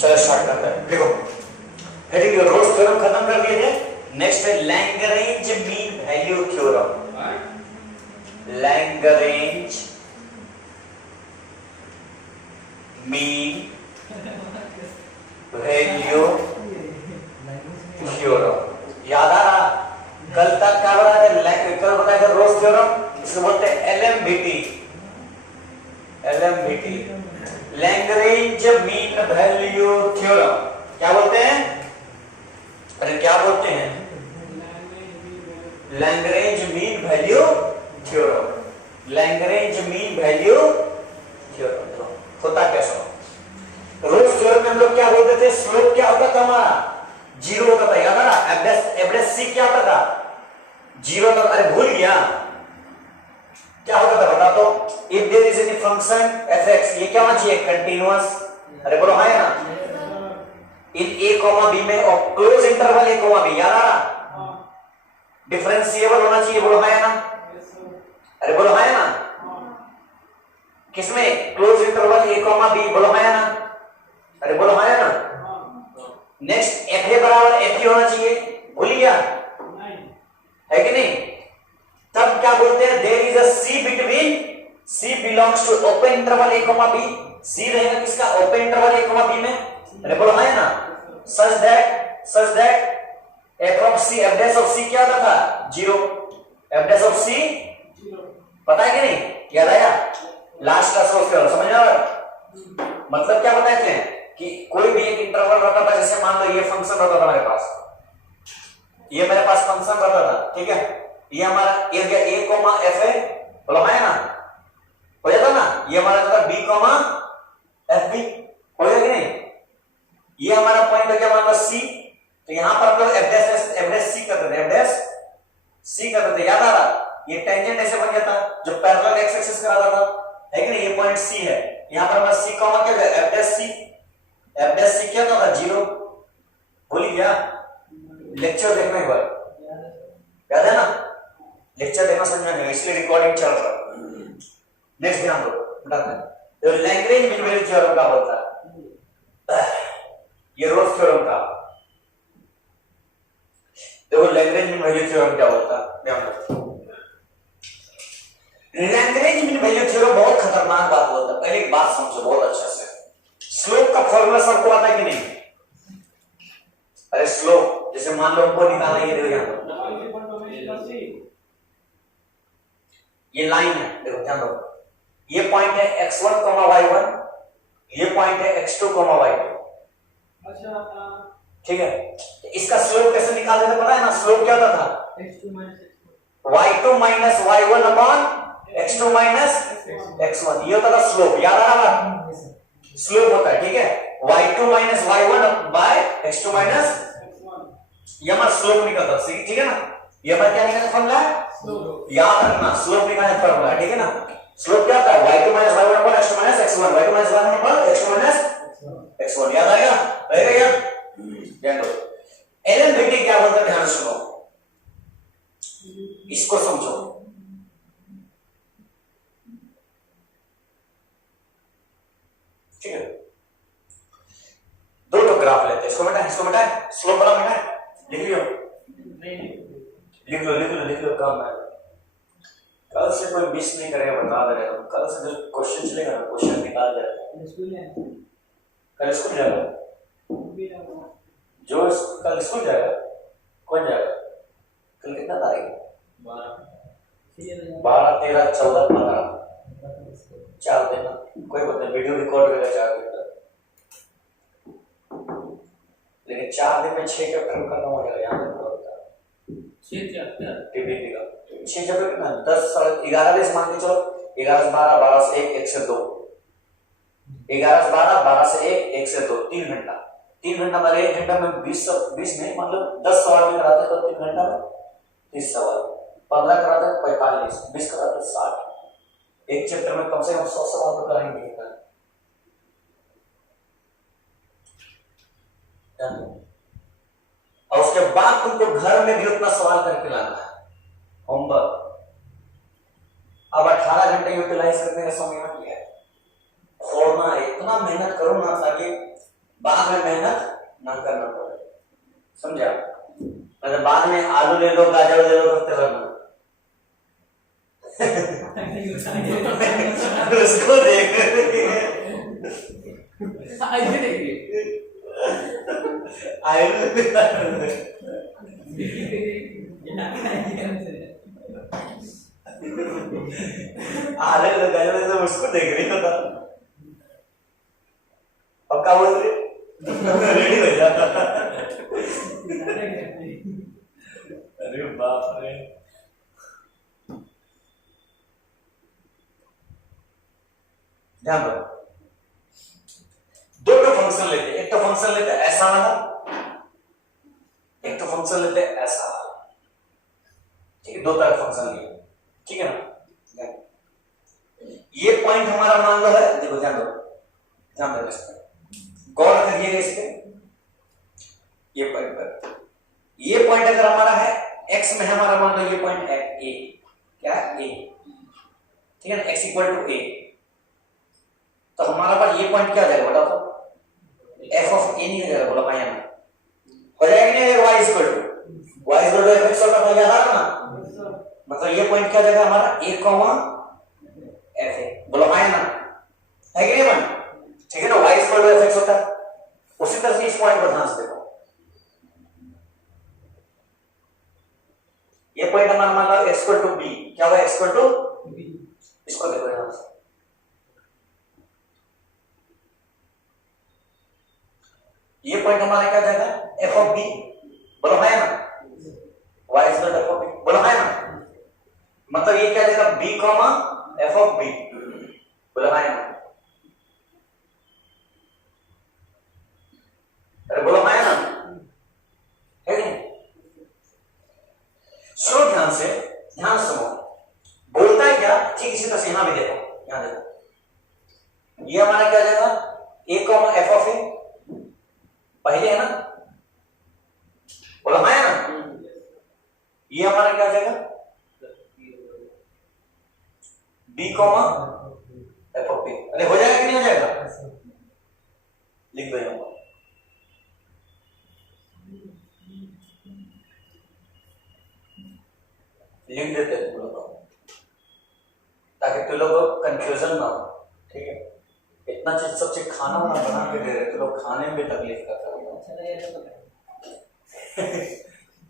चलो स्टार्ट करते हैं। देखो हेडिंग रोल्स थ्योरम खत्म कर दिए थे। नेक्स्ट है Lagrange mean value theorem. Lagrange mean value theorem याद आ रहा? कल तक क्या बताया था? कल बताया था रोल्स थ्योरम, इसे बोलते हैं एलएमवीटी। एलएमवीटी लैग्रेंज मीन वैल्यू थ्योरम क्या बोलते हैं? अरे क्या बोलते हैं? Lagrange mean value theorem. Lagrange mean value theorem होता कैसा? रोल्स थ्योरम में हम लोग क्या बोलते थे? स्लोप क्या होता था हमारा? जीरो होता था, याद आ रहा? एवरेज सी क्या होता था? जीरो था। अरे भूल गया क्या होता था बता तो? If there is any function fx, ये क्या होना चाहिए? कंटीन्यूअस। अरे बोलो हाँ या ना? इन a कॉमा b में और close interval a comma b, याद आ रहा? डिफरेंशिएबल होना चाहिए, बोलो हाँ या ना? अरे बोलो हाँ या ना? किसमें? Close interval a comma b, बोलो हाँ या ना? अरे बोलो हाँ या ना? नेक्स्ट fa बराबर fe होना चाहिए, भूल गया है कि नहीं? तब क्या बोलते हैं? There is a c between, c belongs to open interval a comma b। C रहेगा किसका? Open interval a comma b में। अरे बोलो हाँ ना? Such that f of c, f dash of c क्या होता था? Zero. f dash of c पता है कि नहीं? याद आया? लास्ट का सोच करो, समझ आ रहा? मतलब क्या बताए थे कि कोई भी एक इंटरवल रहता था, जैसे मान लो ये फंक्शन रहता था मेरे पास, ये मेरे पास फंक्शन रहता था, ठीक है? ये हमारा एरिया a कॉमा f है, बोलो हाँ ना? हो जाता ना? ये हमारा था b कॉमा f b, हो गया कि नहीं? ये हमारा पॉइंट हो गया मान लो c, तो यहां पर हम लोग f डैश c करते थे, f डैश c करते थे, याद आ रहा? ये टेंजेंट ऐसे बन जाता जो पैरेलल x एक्सिस कराता था, है कि नहीं? ये पॉइंट c है, यहां पर हमारा c कॉमा क्या है? f dash c। f dash c क्या था? जीरो। भूल गया? लेक्चर देखने के बाद याद है ना? लेक्चर देखना समझ में नहीं, इसलिए रिकॉर्डिंग चल रहा है। नेक्स्ट ध्यान दो, बताते हैं तो लैग्रेंज मीन वैल्यू थ्योरम क्या बोलता है? ये रोल्स थ्योरम का देखो, लैग्रेंज मीन वैल्यू थ्योरम क्या बोलता है? ध्यान दो, लैग्रेंज मीन वैल्यू थ्योरम बहुत खतरनाक बात बोलता है। पहले एक बात समझो बहुत अच्छे से, स्लोप का फॉर्मूला सबको आता है कि नहीं? अरे स्लोप जैसे मान लो हमको निकालना, ये देखो यहां ये लाइन है, देखो ध्यान दो, ये पॉइंट है x1, y1, ये पॉइंट है x2, y2। अच्छा ठीक है, इसका स्लोप कैसे निकालते थे पता है ना? स्लोप क्या होता था? y2 minus y1 upon x2 minus x1, ये होता था स्लोप। याद आ रहा? स्लोप होता है, ठीक है? y2 minus y1 bye x2 minus, ये हमारा स्लोप निकलता, ठीक है ना? ये हमारा क्या निकलता फॉर्मूला है? याद रखना, स्लोप निकालने फॉर्मूला, ठीक है ना? स्लोप क्या होता है? y2 minus y1 upon x2 minus x1, y2 minus y1 upon x2 minus x1। याद आएगा? रहेगा याद? ध्यान दो, एलएमवीटी क्या बोलता है? ध्यान से सुनो, इसको समझो। ठीक है, दो ग्राफ लेते हैं, इसको बेटा स्लोप वाला बेटा लिख लियो, लिख लो काम है। कल से कोई मिस नहीं करेगा, बता दे रहे हो। कल से जो क्वेश्चन चलेगा ना, क्वेश्चन निकाल दे रहे हैं। कल स्कूल जाएगा जो कल स्कूल जाएगा, कौन जाएगा? कल कितना तारीख है? 12, 13, 14, 15, 4 दिन। कोई बात नहीं, वीडियो रिकॉर्ड करेगा 4 दिन तक, लेकिन 4 दिन में 6 चैप्टर खत्म हो जाएगा। यहाँ पे 6 चैप्टर कितना? 10, 11 से मान के चलो, 11 से 12, 12 से 1, 1 से 2, 11 से 12, 12 से 1, 1 से 2, 3 घंटा। 3 घंटा मतलब 1 घंटा में 20 नहीं, मतलब 10 सवाल में कराते तो 3 घंटा में 30 सवाल, 15 कराते 45, 20 कराते 60। एक चैप्टर में कम से कम 100 सवाल तो कराएंगे। और उसके बाद तुमको घर में भी उतना सवाल करके लाना है, होमवर्क। अब 18 घंटे यूटिलाइज करने का समय मत लिया, छोड़ना, इतना मेहनत करो ना ताकि बाद में मेहनत ना करना पड़े, समझा? मतलब बाद में आलू ले लो, गाजर ले लो, हफ्ते भर में उसको देख आलू ले गाजर ले, उसको देख रही होता। अब क्या बोल रही? रेडी हो जा। अरे बाप रे, ध्यान दो, दो फंक्शन लेते, एक तो फंक्शन लेते ऐसा वाला, एक तो फंक्शन लेते ऐसा वाला, ठीक है? दो तरह फंक्शन लिए, ठीक है ना? ये पॉइंट हमारा मान लो है, देखो ध्यान दो, ध्यान दो, इस पर गौर करिएगा, इस पे ये पॉइंट पर, ये पॉइंट अगर हमारा है x में, हमारा मान लो ये पॉइंट है a, क्या a, ठीक है ना? x इक्वल टू a, तो हमारा पास ये पॉइंट क्या हो जाएगा बताओ तो? f ऑफ a नहीं हो जाएगा, बोला पाया ना? हो जाएगा नहीं? y इक्वल टू fx होगा, तो याद आ रहा ना? मतलब ये पॉइंट क्या हो जाएगा हमारा? a कॉमा f a, बोला पाया ना? है कि नहीं बन? ठीक है ना? y इक्वल टू fx होता है। उसी तरह से इस पॉइंट पर ध्यान से देखो, ये पॉइंट हमारा मान लो x इक्वल टू b, क्या हुआ? x इक्वल टू b, इसको देखो ध्यान से, ये पॉइंट हमारा क्या जाएगा? f ऑफ b, बोलो है ना? y equal to f of b, बोलो है ना? मतलब ये क्या जाएगा? b comma f of b, बोलो है ना? अरे बोलो है ना? है नहीं? सुनो ध्यान से, ध्यान सुनो, बोलता है क्या? ठीक इसी तरह से यहां भी देखो, यहां देखो, ये हमारा क्या जाएगा? a comma f of a, पहले है ना? बोला है ना? ये हमारा क्या जाएगा? b comma f of b, अरे हो जाएगा कि नहीं हो जाएगा? लिख दो यहां, लिख देते हैं तुम लोग, ताकि तुम लोग कंफ्यूजन ना हो, ठीक है? इतना चीज सब चीज खाना वाना बना के दे रहे, तो लोग खाने में भी तकलीफ करते हो।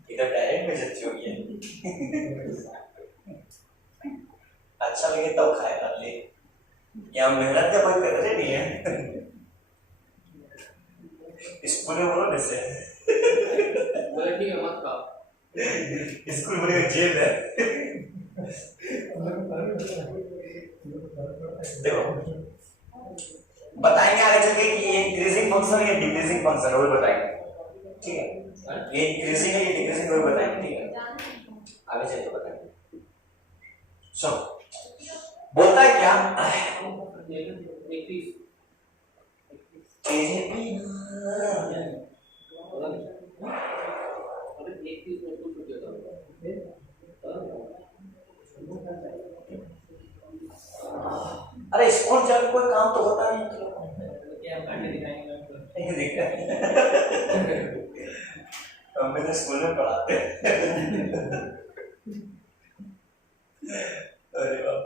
इधर डायरेक्ट बेइज्जती हो गई है। अच्छा लगे तब खाए कर ले, यहाँ मेहनत का कोई कदर नहीं है। स्कूल में बोलो जैसे बोले ठीक है मत खाओ, स्कूल में जेल है। देखो बताएंगे आगे चल के कि ये इंक्रीजिंग फंक्शन है या डिक्रीजिंग फंक्शन है, वो बताएंगे, ठीक है? ये इंक्रीजिंग है या डिक्रीजिंग, वो बताएंगे, ठीक है? आगे चल के बताएंगे। सुनो, बोलता है क्या? अरे स्कूल जाकर कोई काम तो होता नहीं, हमें तो स्कूल में पढ़ाते। अरे वाह,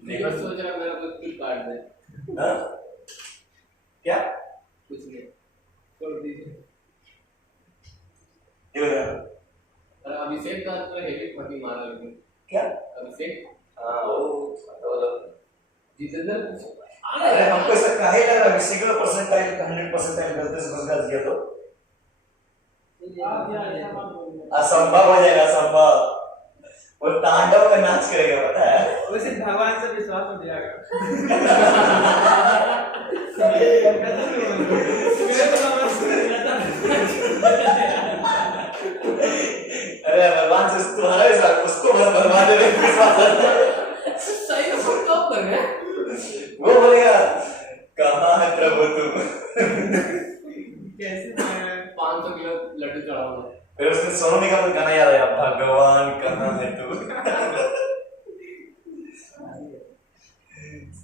नहीं सोच रहा मेरा कुछ की काट दे। क्या? कुछ नहीं, छोड़ दीजिए। अभिषेक का तो हेवी फटी मार लगे। क्या? अभिषेक? हाँ वो जितेंद्र, अरे हमको ऐसा काहे लग रहा है? सिंगल परसेंटाइल 100% गलती से घुस गया तो असंभव हो जाएगा, असंभव। वो तांडव का नाच करेगा, पता है? वैसे भगवान से विश्वास हो जाएगा। अरे भगवान से तुम्हारा विश्वास, उसको भगवान ने विश्वास सही में फुल टॉप कर गया। वो बोलेगा कहाँ है प्रभु तुम? कैसे 500 किलो लड्डू चढ़ाऊंगा। फिर उसने सोनू निगम का गाना याद आया, भगवान कहाँ है तू?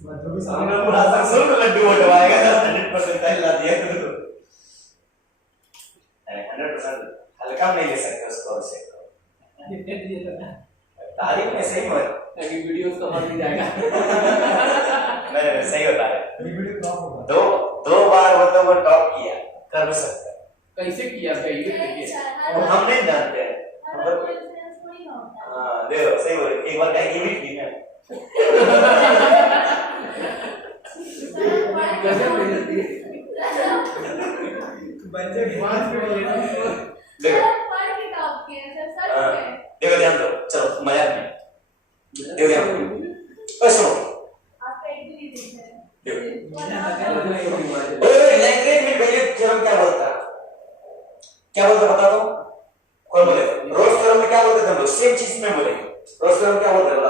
हमने पूरा सुन लड्डू उठवाएगा 100% पहला दिया 100% हल्का नहीं ले सकते उसको से तारीफ में सही मत अभी वीडियो उसका बन नहीं जाएगा। नहीं सही होता है वीडियो क्रॉप होगा। दो बार मतलब वो टॉप किया कर भी सकता है कैसे किया था ये देखिए। वो हम नहीं जानते हैं हाँ देखो सही बोले एक बार क्या इमिट की ना कैसे मिलती है बच्चे पांच मिनट लेना देखो देखो ध्यान दो चलो मजा नहीं देखो ध्यान दो सुनो लैंग्वेज में वैल्यू थ्योरम क्या बोलता है बता दो कौन बोले रोज थ्योरम में क्या बोलते थे हम लोग सेम चीज में बोले रोज थ्योरम क्या बोलते हैं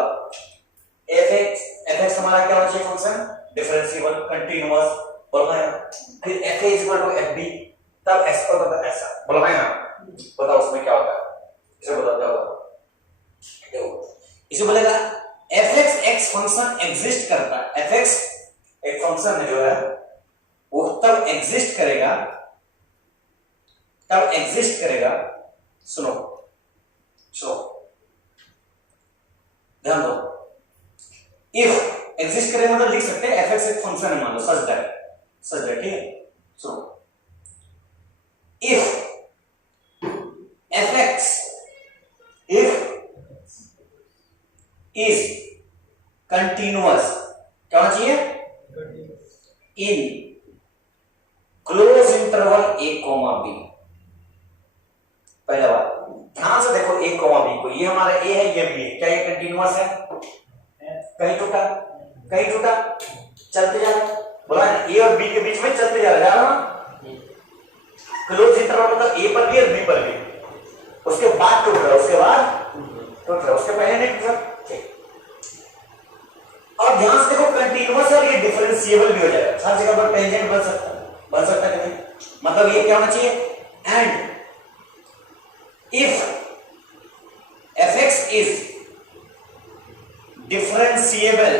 fx हमारा क्या होना चाहिए फंक्शन डिफरेंशिएबल कंटीन्यूअस बोला है फिर fa fb तब s को होता है ऐसा बोला है ना बताओ उसमें क्या होता है इसे बताओ क्या होता है इसे बोलेगा fx x फंक्शन एग्जिस्ट करता है fx एक फंक्शन है जो है वो तब एग्जिस्ट करेगा सुनो ध्यान दो इफ एग्जिस्ट करेगा मतलब लिख सकते हैं fx एक फंक्शन है मान लो सच दैट ठीक है सुनो if fx is continuous क्या होना चाहिए in close interval a comma b पहला बात ध्यान से देखो a comma b को ये हमारा a है ये b है क्या ये कंटीन्यूअस है कहीं टूटा चलते जा बोला ना a और b के बीच में चलते जा रहा है क्लोज इंटरवल मतलब a पर भी और b पर भी उसके बाद टूट रहा है उसके पहले नहीं टूट रहा और ध्यान से देखो कंटीन्यूअस और ये डिफरेंशिएबल भी हो जाएगा हर जगह पर टेंजेंट बन सकता है नहीं मतलब ये क्या होना चाहिए and if fx is differentiable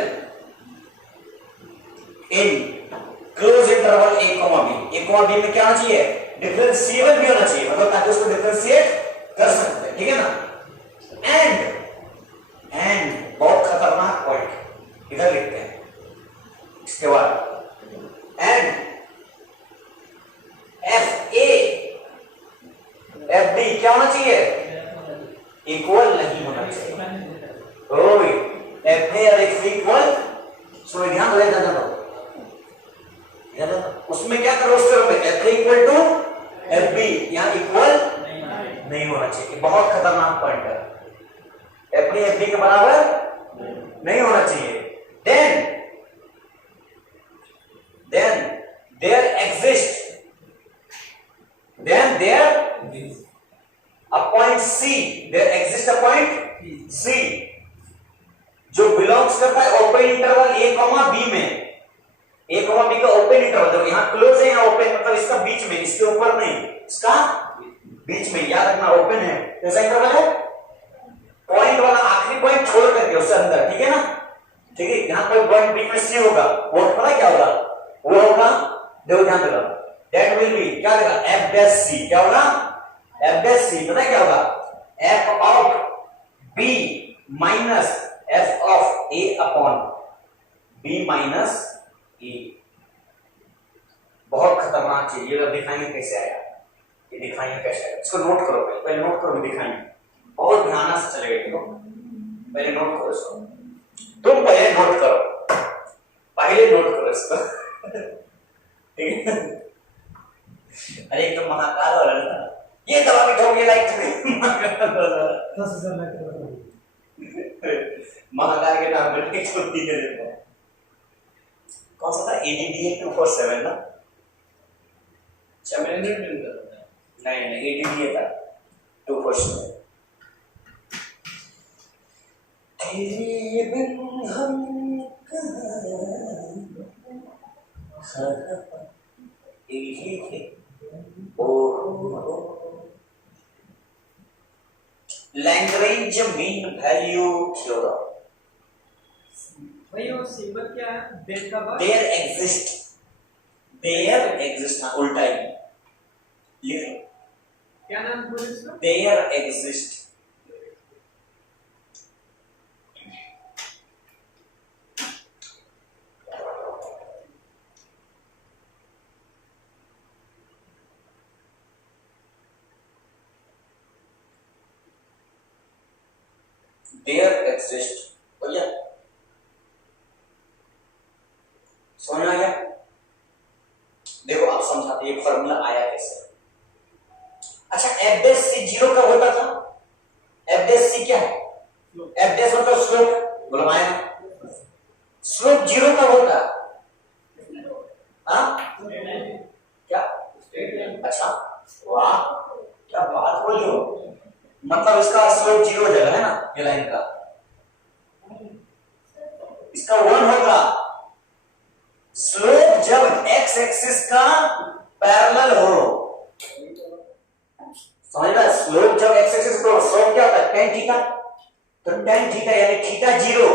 in close interval a comma b में क्या होना चाहिए डिफरेंशिएबल भी होना चाहिए मतलब ताकि उसको डिफरेंशिएट कर सकते हैं ठीक है ना एंड बहुत खतरनाक पॉइंट इधर लिखते हैं इसके बाद एंड FB क्या होना चाहिए इक्वल नहीं होना चाहिए ओए FA और FB इक्वल सुनो ध्यान देना उसमें क्या करो उसके FA इक्वल टू FB यहां इक्वल नहीं होना चाहिए बहुत खतरनाक पॉइंट है FB के बराबर नहीं होना चाहिए then there exists a point C there exists a point C जो बिलोंग्स करता है ओपन इंटरवल a b में a b का ओपन इंटरवल जो यहां क्लोज है यहां ओपन मतलब इसका बीच में इसके ऊपर नहीं इसका बीच में याद रखना ओपन है कैसा इंटरवल है पॉइंट वाला आखिरी पॉइंट छोड़ करके उससे अंदर ठीक है ना ठीक है यहां कोई पॉइंट बीच में सी होगा वो पता क्या होगा वो होगा देखो ध्यान देना दैट विल बी क्या देगा f डैश c क्या होगा f डैश c पता क्या होगा f of b minus f of a upon b minus e बहुत खतरनाक चीज ये दिखाएंगे कैसे आएगा ये दिखाएंगे कैसे आएगा इसको नोट करो पहले नोट करो दिखाएंगे बहुत ध्यान से चलेगा देखो पहले नोट करो इसको तुम पहले नोट करो इसको ठीक है अरे एक तो महाकाल वाला ना ये दवा भी ठोक लाइक महाकाल के नाम पर एक छोटी है देखो कौन सा था ADDA 247 ना नहीं ADDA था 247 तेरे बिन हम लैग्रेंज मीन वैल्यू थ्योरम भाई वो सिंबल क्या है? देर का बाद देयर एग्जिस्ट ना उल्टा ही लिख लो, क्या नाम बोले इसका? There exist. देयर एग्जिस्ट हो गया, समझ आ गया? देखो आप समझाते ये फॉर्मूला आया कैसे। अच्छा एफ डैश सी जीरो कब होता था? एफ डैश सी क्या है? एफ डैश मतलब स्लोप, बोलो आया स्लोप जीरो कब होता है? हाँ क्या? अच्छा वाह क्या बात बोली हो, मतलब इसका स्लोप जीरो हो जाएगा है ना, ये लाइन का इसका 1 होगा। स्लोप जब एक्स एक्सिस का पैरेलल हो, समझ में? स्लोप जब एक्स एक्सिस का स्लोप क्या होता है? tan theta. तो tan थीटा यानी थीटा जीरो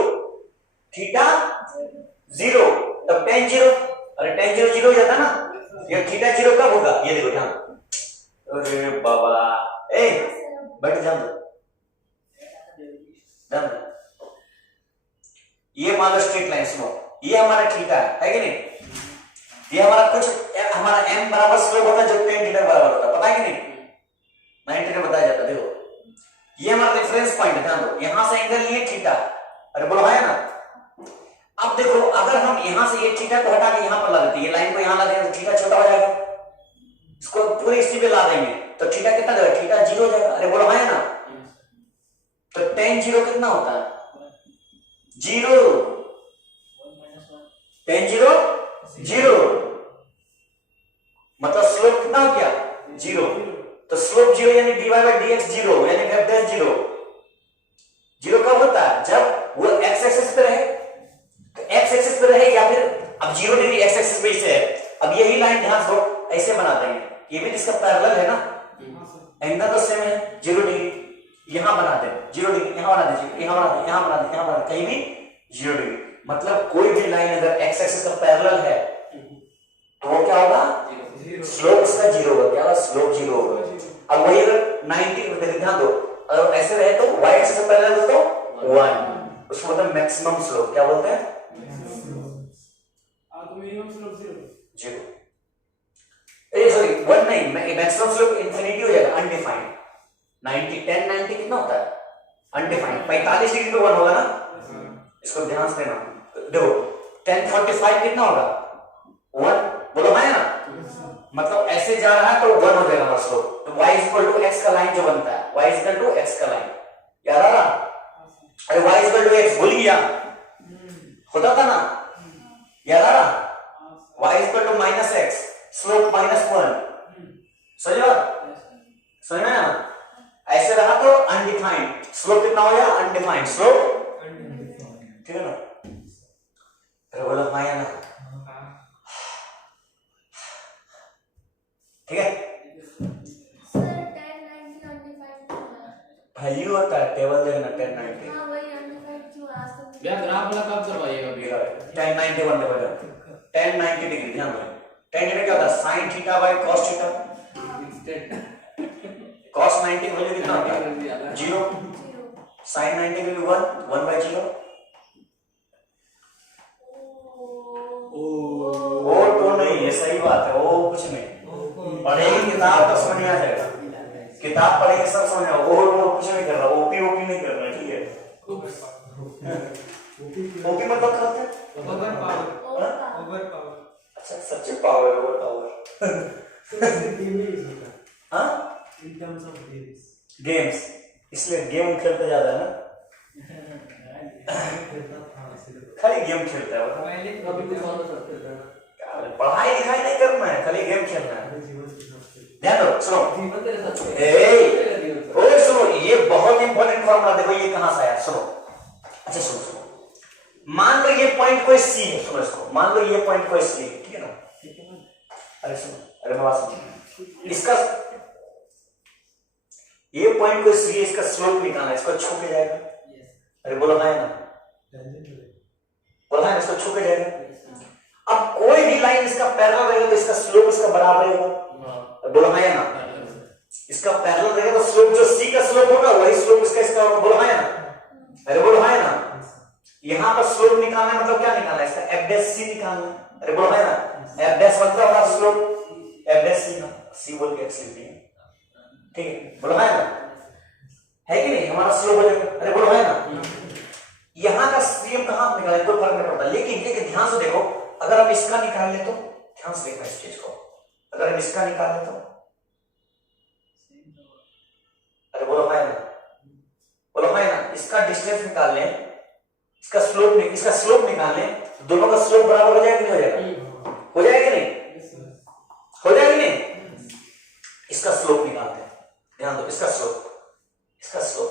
तब tan जीरो, अरे tan जीरो जीरो हो जाता है ना, ये थीटा जीरो कब होगा? ये देखो ध्यान, अरे बाबा ए बैठ जाओ ध्यान, ये मान लो स्ट्रेट लाइन, सुनो ये हमारा थीटा है कि नहीं, ये हमारा हमारा m बराबर स्लोप होता है जो tan थीटा बराबर होता है, पता है कि नहीं? 90 में बताया जाता है। देखो ये हमारा रेफरेंस पॉइंट है, ध्यान दो, यहां से एंगल लिए थीटा, अरे बोलो है ना। अब देखो अगर हम यहां से ये थीटा को हटा के यहां पर ला देते, ये लाइन को यहां ला देंगे तो थीटा छोटा हो जाएगा, इसको पूरे इसी पे ला देंगे तो थीटा कितना जाएगा? थीटा जीरो हो जाएगा, अरे बोलो है ना। तो tan जीरो कितना होता है? जीरो, tan जीरो जीरो, मतलब स्लोप कितना हो गया? जीरो। तो स्लोप जीरो यानी dy by dx जीरो यानी f डैश जीरो। जीरो कब होता है? जब वो x एक्सिस पे रहे, तो x एक्सिस पे रहे या फिर अब 0 डिग्री x एक्सिस पे से है। अब यही लाइन ध्यान से ऐसे बना देंगे, ये भी इसका पैरेलल है ना, एंगल तो सेम है 0 डिग्री, यहां बना दे 0 डिग्री, यहां बना दे, यहां बना दे, यहां बना दे, यहां बना दे, कहीं भी 0 डिग्री। मतलब कोई भी लाइन अगर x एक्सिस का पैरेलल है तो वो क्या होगा? स्लोप इसका जीरो होगा, क्या होगा? स्लोप जीरो होगा। अब वही अगर 90 ध्यान दो, अगर ऐसे रहे तो y एक्सिस से पैरेलल तो 1, उसको बोलते हैं मैक्सिमम स्लोप, क्या बोलते हैं? जीरो, ए सॉरी 1 नहीं, मैक्सिमम स्लोप इंफिनिटी हो जाएगा, अनडिफाइंड। 90 10 90 कितना होता है? अनडिफाइंड। 45 डिग्री पे 1 होगा ना, इसको ध्यान से देना। देखो 10 45 कितना होगा? 1, बोलो है ना, मतलब ऐसे जा रहा है तो 1 हो जाएगा हमारा स्लोप। तो y इक्वल टू x का लाइन जो बनता है, y इक्वल टू x का लाइन, याद आ रहा? अरे y इक्वल टू x भूल गया, होता था ना, याद आ रहा? y equal to minus x, slope -1, समझ में ना? ऐसे रहा तो अनडिफाइंड, स्लोप कितना हो गया? अनडिफाइंड स्लोप, ठीक है ना? अरे बोलो हाँ या ना? ठीक है, वैल्यू होता है, टेबल देखना 1090, हाँ वही अनडिफाइंड क्यों आज तक यार ग्राफ वाला कब करवाइएगा भैया? 1091 देखो 1090 डिग्री, ध्यान दो 10 डिग्री क्या होता है? sin theta by cos theta, cos 90 value कितना होता है? 0, sin 90 की 1 by 0, वो तो नहीं है, सही बात है, वो कुछ नहीं, पढ़ेंगे किताब तो समझ में आ जाएगा, किताब पढ़ेंगे सब समझ में, वो कुछ नहीं कर रहा, ओपी नहीं कर रहा, ठीक है? ओपी मतलब करते हैं ओवर पावर अच्छा सच्चे पावर, ओवर पावर हाँ गेम्स, इसलिए गेम खेलते ज्यादा है ना, खाली गेम खेलता है वो, पहले अभी कुछ और करते थे ना, पढ़ाई लिखाई नहीं करना है, खाली गेम खेलना है। ध्यान दो, सुनो जीवन तेरे साथ है। ओए सुनो, ये बहुत इंपॉर्टेंट फॉर्मूला, देखो ये कहां से आया, सुनो। अच्छा सुनो, मान लो ये पॉइंट कोई सी है, सुनो इसको, मान लो ये पॉइंट कोई सी है, ठीक है ना? अरे सुनो, अरे मैं बात सुनो, इसका ये पॉइंट कोई सी है, इसका स्लोप निकालना है, इसको छू के जाएगा, अरे बोलो है ना? बोला है इसको छू के जाएगा। अब कोई भी लाइन इसका पैरेलल रहेगा तो इसका स्लोप इसका बराबर होगा, बोला है ना। इसका पैरेलल रहेगा तो स्लोप जो सी का स्लोप होगा वही स्लोप इसका होगा, बोला है ना। अरे बोला है ना, यहां पर स्लोप निकालना है मतलब क्या निकालना है, इसका एफ डैश सी निकालना है। अरे बोला है ना, एफ डैश मतलब हमारा स्लोप एफ डैश सी ना, सी बोल के एक्स लिखते हैं, ठीक है, बोला है ना, है कि नहीं, हमारा स्लोप हो जाएगा। अरे बोला है ना, यहां का सीएम कहां निकाले कोई फर्क नहीं पड़ता, लेकिन ध्यान से देखो, अगर हम इसका निकाल ले तो ध्यान से देखना इस चीज को, अगर हम इसका निकाल ले तो, अरे बोलो है ना, बोलो है ना, इसका डिस्टेंस निकाल लें, इसका स्लोप निकाल लें, दोनों का स्लोप बराबर हो जाएगा कि नहीं हो जाएगा, हो जाएगा कि नहीं, हो जाएगा कि नहीं। इसका स्लोप निकालते हैं, ध्यान दो, इसका स्लोप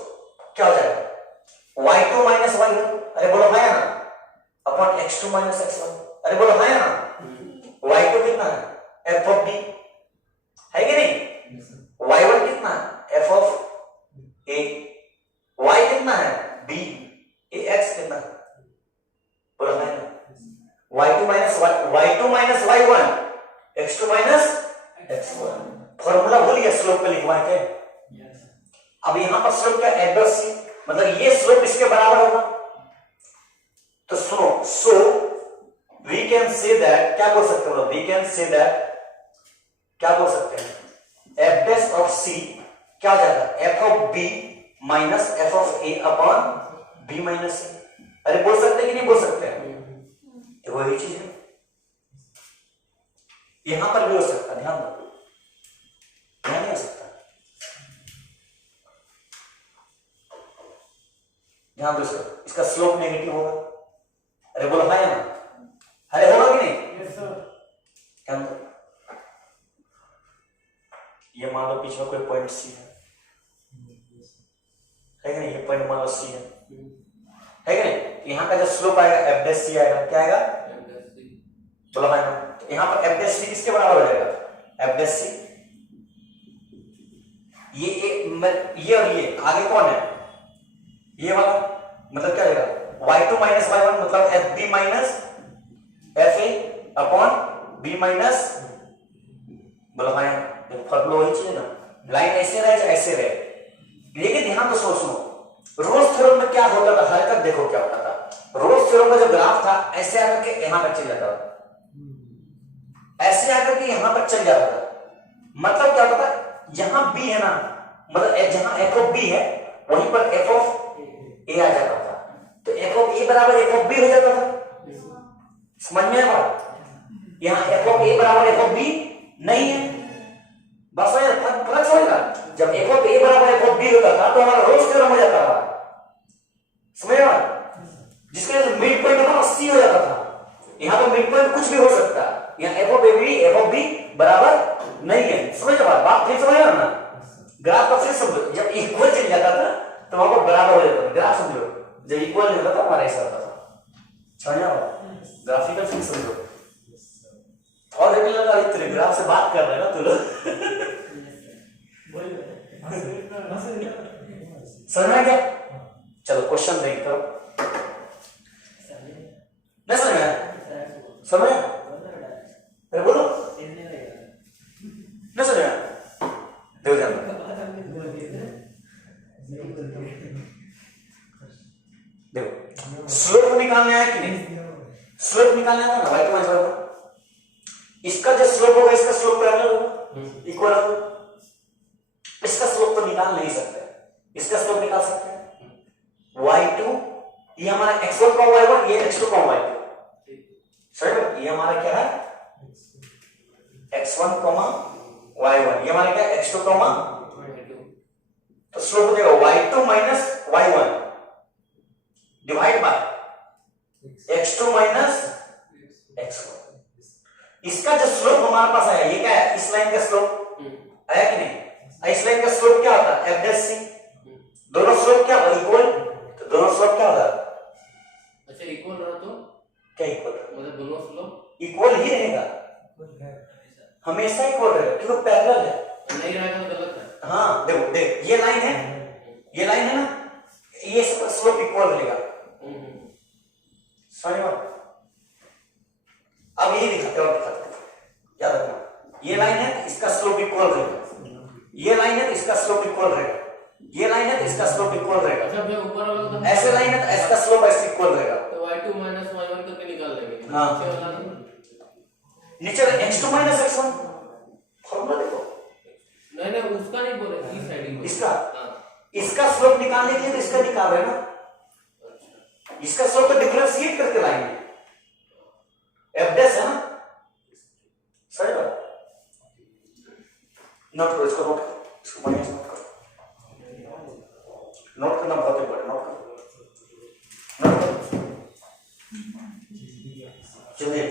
क्या हो जाएगा, y2 माइनस y1, अरे बोलो है ना, अपॉन x2 माइनस x1, अरे बोलो है ना, y2 कितना है, f ऑफ b है कि नहीं, y1 कितना है, f ऑफ a, y कितना है b, x कितना है, बोलो है ना, y2 minus y1, x2 minus x1, formula भूलिए, स्लोप पे लिखवाए थे। अब यहां पर स्लोप क्या, एफ डॉट सी, मतलब ये स्लोप इसके बराबर होगा, तो सुनो, so we can say that, क्या बोल सकते हो, वी कैन से दैट, क्या बोल सकते हैं, एफ डैश ऑफ सी क्या हो जाएगा, F of B minus F of A upon B minus A. अरे बोल सकते हैं कि नहीं बोल सकते हैं, वही चीज है, यहां पर भी हो सकता है, ध्यान दो, यहां नहीं हो सकता, ध्यान दो, इसका स्लोप नेगेटिव होगा। अरे बोलो है ना, अरे होगा कि नहीं, यस सर, ध्यान दो, ये मान लो पीछे कोई पॉइंट सी है कि नहीं, ये पॉइंट मान लो सी है कि नहीं, यहाँ का जो स्लोप आएगा एफ डैश सी आएगा, क्या आएगा, बोलो है ना, तो यहाँ पर एफ डैश सी किसके बराबर हो जाएगा, एफ डैश सी, ये और ये आगे कौन है, ये वाला, मतलब क्या रहेगा, y2 माइनस y1 मतलब f b minus f a upon B minus, बोलो है ना, फॉर्मूला वही चीज है ना, लाइन ऐसे रहे चाहे ऐसे रहे, लेकिन ध्यान तो सोचो, रोल्स थ्योरम में क्या होता था, हरकत देखो क्या होता था, रोल्स थ्योरम का जो ग्राफ था ऐसे आकर के यहां तक चल जाता था, ऐसे आकर के यहां तक चल जाता था, मतलब क्या होता था, यहां b है ना, मतलब जहां f ऑफ b है वहीं पर f ऑफ a आ जाता था, तो f ऑफ a बराबर f ऑफ b हो जाता था, समझ में आया बात, यहां f ऑफ a बराबर f ऑफ b नहीं है, बस फर्क समझना, जब f ऑफ a बराबर f ऑफ b होता था तो हमारा रोल्स थ्योरम हो जाता था, समझ में, जिसके वजह से मिड पॉइंट हमारा c हो जाता था, यहां तो मिड पॉइंट कुछ भी हो सकता है, यहाँ f ऑफ b बराबर नहीं है, समझ बात फिर समझ ना, ग्राफ का फिर समझो, जब इक्वल चल जाता था तो वहां पर बराबर हो जाता था, ग्राफ समझो, जब इक्वल नहीं होता था हमारा ऐसा होता था, समझ ग्राफिकल फिर समझो, और एक लगा इतने ग्राफ से बात कर रहे हैं ना तू लोग, समझ में क्या, चलो क्वेश्चन देखते हो, नहीं समझ में, समझ, अरे बोलो, नहीं समझ में, देखो ध्यान, देखो स्लोप निकालने आया कि नहीं, स्लोप निकालने आया ना, y2 माइनस y1, इसका जो स्लोप होगा इसका स्लोप पैरेलल होगा, इक्वल होगा, इसका स्लोप तो निकाल नहीं सकते, इसका स्लोप निकाल सकते हैं, y2 ये हमारा x1 का y1, ये x2 का y2, सही, ये हमारा क्या है x1 y1, ये हमारा क्या है x2 तो स्लोप हो जाएगा y2 minus y1 divide by x2 minus x1, इसका जो स्लोप हमारे पास आया, ये क्या है, इस लाइन का स्लोप आया कि नहीं, इस लाइन का स्लोप क्या होता है, एफ डैश सी, दोनों स्लोप क्या होगा, इक्वल, तो दोनों स्लोप क्या होगा, अच्छा इक्वल रहा तो क्या इक्वल, मतलब दोनों स्लोप इक्वल ही रहेगा, हमेशा इक्वल रहेगा क्योंकि पैरेलल है, नहीं रहेगा तो गलत है, हाँ देखो देख, ये लाइन है ना, ये स्लोप इक्वल रहेगा, समझ में? अब ये दिखाते और दिखाते याद रखना, ये लाइन है इसका स्लोप इक्वल रहेगा, ये लाइन है इसका स्लोप इक्वल रहेगा, ये लाइन है इसका स्लोप इक्वल रहेगा। अच्छा भैया ऊपर वाला तो ऐसे लाइन है तो इसका स्लोप ऐसे इक्वल रहेगा। तो y2 minus y1 करके निकाल लेंगे। हाँ। नीचे वाला तो नीचे x2 minus x1 फॉर्मूला देखो। नहीं नहीं उसका नहीं बोले, इस साइड ही बोले। इसका हाँ। इसका स्लोप निकालने के लिए तो इसका निकाल रहे हैं ना, इसका स्लोप तो डिफरेंशिएट करके लाएंगे, f डैश है ना, सही बात। नोट करो इसको, नोट करो इसको, बढ़िया से नोट करो, नोट करना बहुत इंपॉर्टेंट, नोट करो, नोट करो, चलिए